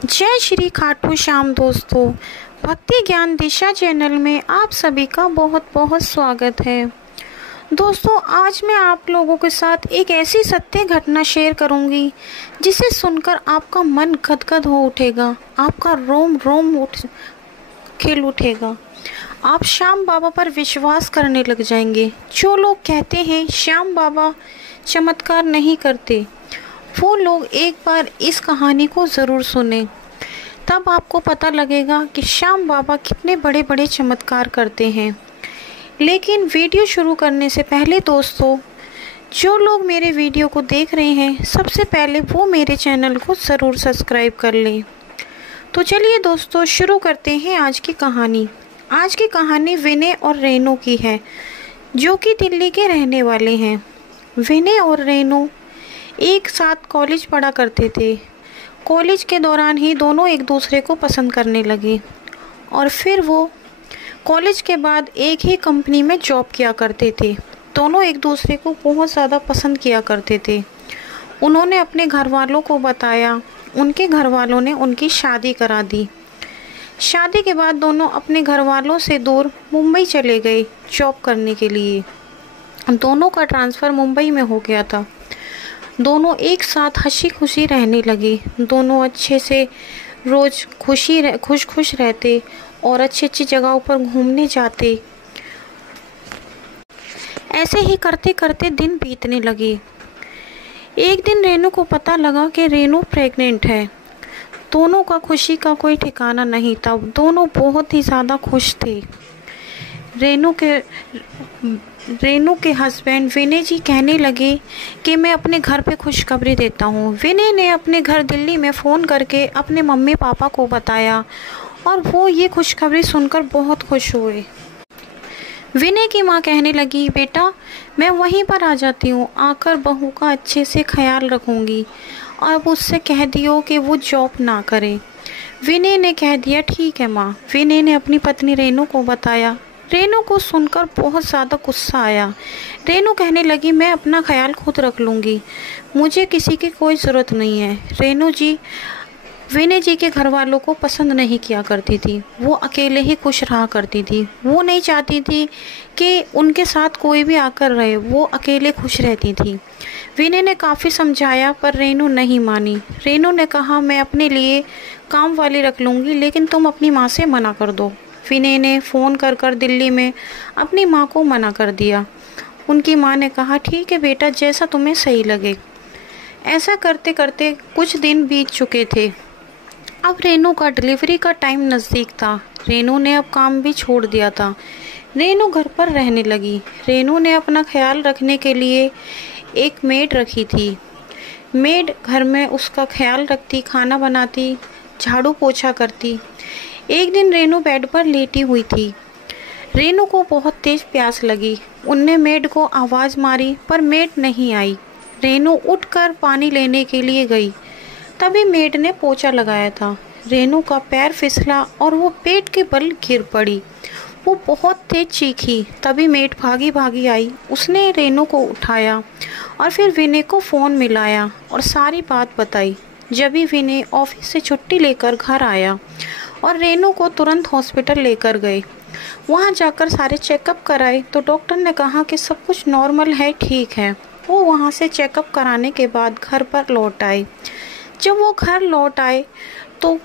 जय श्री खाटू श्याम दोस्तों, भक्ति ज्ञान दिशा चैनल में आप सभी का बहुत बहुत स्वागत है। दोस्तों, आज मैं आप लोगों के साथ एक ऐसी सत्य घटना शेयर करूंगी जिसे सुनकर आपका मन गदगद हो उठेगा, आपका रोम रोम खिल उठेगा। आप श्याम बाबा पर विश्वास करने लग जाएंगे। जो लोग कहते हैं श्याम बाबा चमत्कार नहीं करते, वो लोग एक बार इस कहानी को ज़रूर सुने, तब आपको पता लगेगा कि श्याम बाबा कितने बड़े बड़े चमत्कार करते हैं। लेकिन वीडियो शुरू करने से पहले दोस्तों, जो लोग मेरे वीडियो को देख रहे हैं, सबसे पहले वो मेरे चैनल को ज़रूर सब्सक्राइब कर लें। तो चलिए दोस्तों, शुरू करते हैं आज की कहानी। आज की कहानी विनय और रेनू की है, जो कि दिल्ली के रहने वाले हैं। विनय और रेनू एक साथ कॉलेज पढ़ा करते थे। कॉलेज के दौरान ही दोनों एक दूसरे को पसंद करने लगे और फिर वो कॉलेज के बाद एक ही कंपनी में जॉब किया करते थे। दोनों एक दूसरे को बहुत ज़्यादा पसंद किया करते थे। उन्होंने अपने घर वालों को बताया, उनके घर वालों ने उनकी शादी करा दी। शादी के बाद दोनों अपने घर वालों से दूर मुंबई चले गए जॉब करने के लिए। दोनों का ट्रांसफ़र मुंबई में हो गया था। दोनों एक साथ हंसी खुशी रहने लगे। दोनों अच्छे से रोज़ खुश रहते और अच्छी अच्छी जगहों पर घूमने जाते। ऐसे ही करते करते दिन बीतने लगे। एक दिन रेनू को पता लगा कि रेनू प्रेग्नेंट है। दोनों का खुशी का कोई ठिकाना नहीं था। दोनों बहुत ही ज़्यादा खुश थे। रेनू के हस्बैंड विनय जी कहने लगे कि मैं अपने घर पे खुशखबरी देता हूँ। विनय ने अपने घर दिल्ली में फ़ोन करके अपने मम्मी पापा को बताया और वो ये खुशखबरी सुनकर बहुत खुश हुए। विनय की माँ कहने लगी, बेटा मैं वहीं पर आ जाती हूँ, आकर बहू का अच्छे से ख्याल रखूँगी और अब उससे कह दियो कि वो जॉब ना करे। विनय ने कह दिया, ठीक है माँ। विनय ने अपनी पत्नी रेनू को बताया। रेनू को सुनकर बहुत ज़्यादा गुस्सा आया। रेनू कहने लगी, मैं अपना ख्याल खुद रख लूँगी, मुझे किसी की कोई ज़रूरत नहीं है। रेनू जी विनय जी के घर वालों को पसंद नहीं किया करती थी। वो अकेले ही खुश रहा करती थी। वो नहीं चाहती थी कि उनके साथ कोई भी आकर रहे, वो अकेले खुश रहती थी। विनय ने काफ़ी समझाया पर रेनू नहीं मानी। रेनू ने कहा, मैं अपने लिए काम वाली रख लूँगी, लेकिन तुम अपनी माँ से मना कर दो। विनय ने फ़ोन कर दिल्ली में अपनी माँ को मना कर दिया। उनकी माँ ने कहा, ठीक है बेटा, जैसा तुम्हें सही लगे। ऐसा करते करते कुछ दिन बीत चुके थे। अब रेनू का डिलीवरी का टाइम नज़दीक था। रेनू ने अब काम भी छोड़ दिया था। रेनू घर पर रहने लगी। रेनू ने अपना ख्याल रखने के लिए एक मेड रखी थी। मेड घर में उसका ख्याल रखती, खाना बनाती, झाड़ू पोछा करती। एक दिन रेनू बेड पर लेटी हुई थी। रेनू को बहुत तेज प्यास लगी। उनने मेड को आवाज़ मारी पर मेड नहीं आई। रेनू उठकर पानी लेने के लिए गई। तभी मेड ने पोछा लगाया था। रेनू का पैर फिसला और वो पेट के बल गिर पड़ी। वो बहुत तेज चीखी। तभी मेड भागी भागी आई। उसने रेनू को उठाया और फिर विनय को फ़ोन मिलाया और सारी बात बताई। जब भी विनय ऑफिस से छुट्टी लेकर घर आया और रेनू को तुरंत हॉस्पिटल लेकर गए। वहाँ जाकर सारे चेकअप कराए तो डॉक्टर ने कहा कि सब कुछ नॉर्मल है, ठीक है। वो वहाँ से चेकअप कराने के बाद घर पर लौट आए। जब वो घर लौट आए तो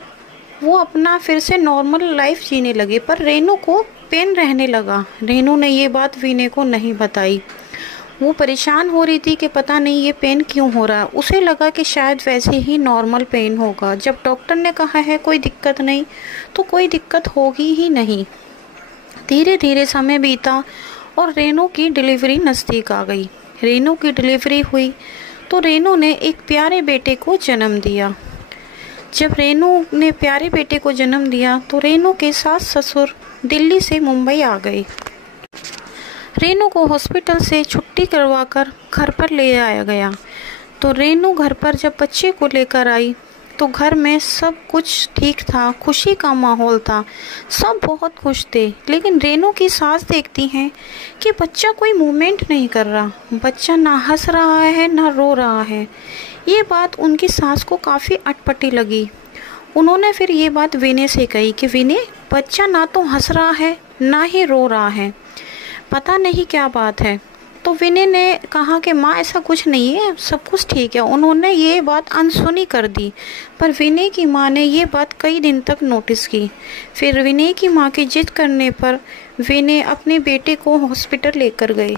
वो अपना फिर से नॉर्मल लाइफ जीने लगे, पर रेनू को पेन रहने लगा। रेनू ने ये बात विनय को नहीं बताई। वो परेशान हो रही थी कि पता नहीं ये पेन क्यों हो रहा है। उसे लगा कि शायद वैसे ही नॉर्मल पेन होगा। जब डॉक्टर ने कहा है कोई दिक्कत नहीं, तो कोई दिक्कत होगी ही नहीं। धीरे धीरे समय बीता और रेनू की डिलीवरी नज़दीक आ गई। रेनू की डिलीवरी हुई तो रेनू ने एक प्यारे बेटे को जन्म दिया। जब रेनू ने प्यारे बेटे को जन्म दिया तो रेनू के सास ससुर दिल्ली से मुंबई आ गए। रेनू को हॉस्पिटल से छुट्टी करवाकर घर पर ले आया गया। तो रेनू घर पर जब बच्चे को लेकर आई तो घर में सब कुछ ठीक था, खुशी का माहौल था, सब बहुत खुश थे। लेकिन रेनू की सास देखती हैं कि बच्चा कोई मूवमेंट नहीं कर रहा, बच्चा ना हंस रहा है ना रो रहा है। ये बात उनकी सास को काफ़ी अटपटी लगी। उन्होंने फिर ये बात विनय से कही कि विनय, बच्चा ना तो हंस रहा है ना ही रो रहा है, पता नहीं क्या बात है। तो विनय ने कहा कि माँ ऐसा कुछ नहीं है, सब कुछ ठीक है। उन्होंने ये बात अनसुनी कर दी, पर विनय की माँ ने ये बात कई दिन तक नोटिस की। फिर विनय की माँ की जिद करने पर विनय अपने बेटे को हॉस्पिटल लेकर गए।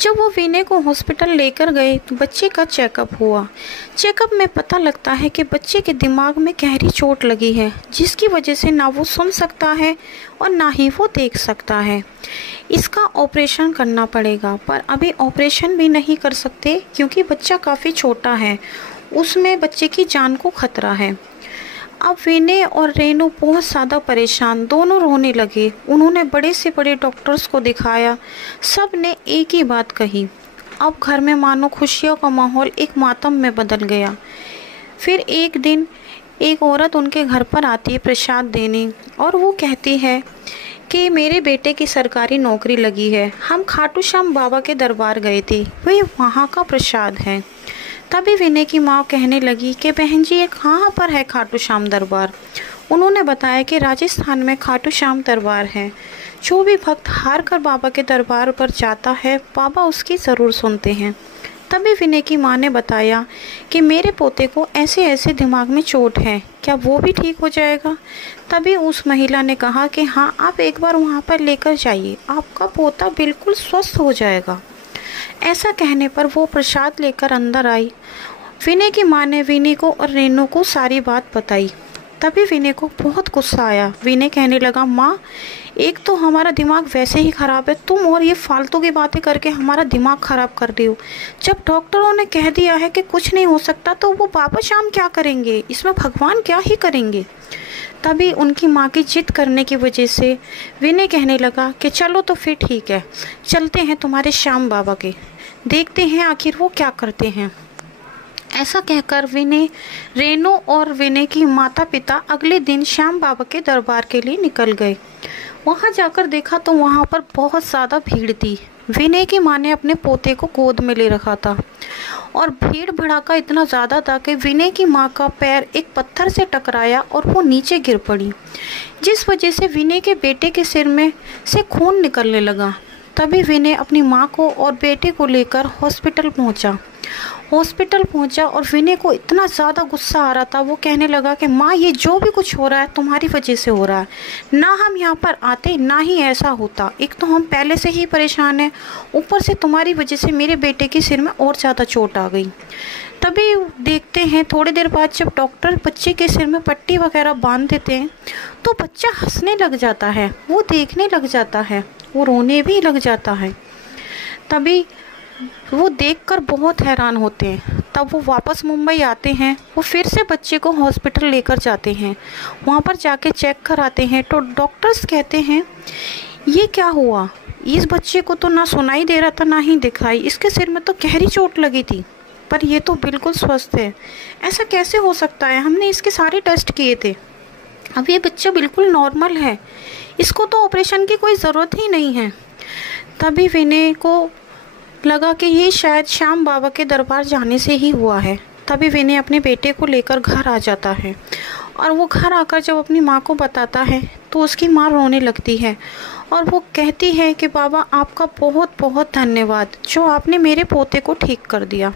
जब वो विनय को हॉस्पिटल लेकर गए तो बच्चे का चेकअप हुआ। चेकअप में पता लगता है कि बच्चे के दिमाग में गहरी चोट लगी है, जिसकी वजह से ना वो सुन सकता है और ना ही वो देख सकता है। इसका ऑपरेशन करना पड़ेगा, पर अभी ऑपरेशन भी नहीं कर सकते क्योंकि बच्चा काफ़ी छोटा है, उसमें बच्चे की जान को खतरा है। अब विनय और रेनू बहुत ज़्यादा परेशान, दोनों रोने लगे। उन्होंने बड़े से बड़े डॉक्टर्स को दिखाया, सब ने एक ही बात कही। अब घर में मानो खुशियों का माहौल एक मातम में बदल गया। फिर एक दिन एक औरत उनके घर पर आती है प्रसाद देने, और वो कहती है कि मेरे बेटे की सरकारी नौकरी लगी है, हम खाटू श्याम बाबा के दरबार गए थे, वही वहाँ का प्रसाद है। तभी विनय की माँ कहने लगी कि बहन जी, ये कहाँ पर है खाटू श्याम दरबार। उन्होंने बताया कि राजस्थान में खाटू श्याम दरबार है। जो भी भक्त हार कर बाबा के दरबार पर जाता है, बाबा उसकी ज़रूर सुनते हैं। तभी विनय की माँ ने बताया कि मेरे पोते को ऐसे ऐसे दिमाग में चोट है, क्या वो भी ठीक हो जाएगा। तभी उस महिला ने कहा कि हाँ, आप एक बार वहाँ पर लेकर जाइए, आपका पोता बिल्कुल स्वस्थ हो जाएगा। ऐसा कहने पर वो प्रसाद लेकर अंदर आई। विनय की माँ ने विनय को और रेनू को सारी बात बताई। तभी विनय को बहुत गुस्सा आया। विनय कहने लगा, माँ, एक तो हमारा दिमाग वैसे ही ख़राब है, तुम और ये फालतू की बातें करके हमारा दिमाग ख़राब कर रही हो। जब डॉक्टरों ने कह दिया है कि कुछ नहीं हो सकता, तो वो बाबा श्याम क्या करेंगे, इसमें भगवान क्या ही करेंगे। तभी उनकी माँ की जिद करने की वजह से विनय कहने लगा कि चलो तो फिर ठीक है, चलते हैं तुम्हारे श्याम बाबा के, देखते हैं आखिर वो क्या करते हैं। ऐसा कहकर विनय, रेनू और विनय की माता पिता अगले दिन श्याम बाबा के दरबार के लिए निकल गए। वहाँ जाकर देखा तो वहाँ पर बहुत ज़्यादा भीड़ थी। विनय की माँ ने अपने पोते को गोद में ले रखा था और भीड़ भड़ाका इतना ज़्यादा था कि विनय की माँ का पैर एक पत्थर से टकराया और वो नीचे गिर पड़ी, जिस वजह से विनय के बेटे के सिर में से खून निकलने लगा। तभी विनय अपनी माँ को और बेटे को लेकर हॉस्पिटल पहुंचा और विनय को इतना ज़्यादा गुस्सा आ रहा था। वो कहने लगा कि माँ, ये जो भी कुछ हो रहा है तुम्हारी वजह से हो रहा है, ना हम यहाँ पर आते ना ही ऐसा होता। एक तो हम पहले से ही परेशान हैं, ऊपर से तुम्हारी वजह से मेरे बेटे के सिर में और ज़्यादा चोट आ गई। तभी देखते हैं थोड़ी देर बाद जब डॉक्टर बच्चे के सिर में पट्टी वगैरह बांध देते हैं तो बच्चा हंसने लग जाता है, वो देखने लग जाता है, वो रोने भी लग जाता है। तभी वो देखकर बहुत हैरान होते हैं। तब वो वापस मुंबई आते हैं, वो फिर से बच्चे को हॉस्पिटल लेकर जाते हैं। वहाँ पर जाके चेक कराते हैं तो डॉक्टर्स कहते हैं, ये क्या हुआ, इस बच्चे को तो ना सुनाई दे रहा था ना ही दिखाई, इसके सिर में तो गहरी चोट लगी थी, पर ये तो बिल्कुल स्वस्थ है, ऐसा कैसे हो सकता है, हमने इसके सारे टेस्ट किए थे, अब ये बच्चा बिल्कुल नॉर्मल है, इसको तो ऑपरेशन की कोई ज़रूरत ही नहीं है। तभी विनय को लगा कि ये शायद श्याम बाबा के दरबार जाने से ही हुआ है। तभी विनय अपने बेटे को लेकर घर आ जाता है और वो घर आकर जब अपनी माँ को बताता है तो उसकी माँ रोने लगती है और वो कहती है कि बाबा, आपका बहुत बहुत धन्यवाद जो आपने मेरे पोते को ठीक कर दिया।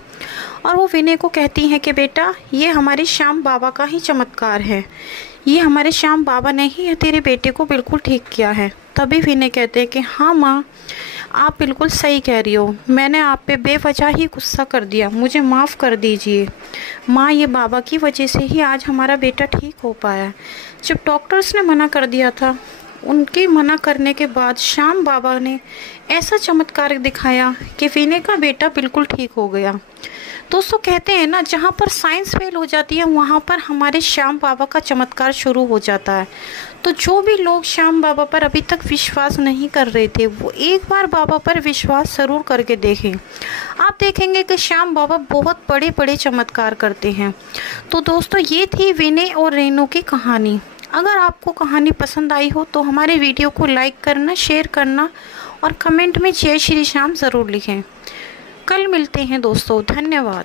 और वो विनय को कहती है कि बेटा, ये हमारे श्याम बाबा का ही चमत्कार है, ये हमारे श्याम बाबा ने ही तेरे बेटे को बिल्कुल ठीक किया है। तभी विनय कहते हैं कि हाँ माँ, आप बिल्कुल सही कह रही हो, मैंने आप पे बेवजह ही गुस्सा कर दिया, मुझे माफ़ कर दीजिए माँ, ये बाबा की वजह से ही आज हमारा बेटा ठीक हो पाया। जब डॉक्टर्स ने मना कर दिया था, उनके मना करने के बाद श्याम बाबा ने ऐसा चमत्कार दिखाया कि विनय का बेटा बिल्कुल ठीक हो गया। दोस्तों, कहते हैं ना, जहाँ पर साइंस फेल हो जाती है वहाँ पर हमारे श्याम बाबा का चमत्कार शुरू हो जाता है। तो जो भी लोग श्याम बाबा पर अभी तक विश्वास नहीं कर रहे थे, वो एक बार बाबा पर विश्वास ज़रूर करके देखें। आप देखेंगे कि श्याम बाबा बहुत बड़े बड़े चमत्कार करते हैं। तो दोस्तों, ये थी विनय और रेनू की कहानी। अगर आपको कहानी पसंद आई हो तो हमारे वीडियो को लाइक करना, शेयर करना और कमेंट में जय श्री श्याम ज़रूर लिखें। कल मिलते हैं दोस्तों, धन्यवाद।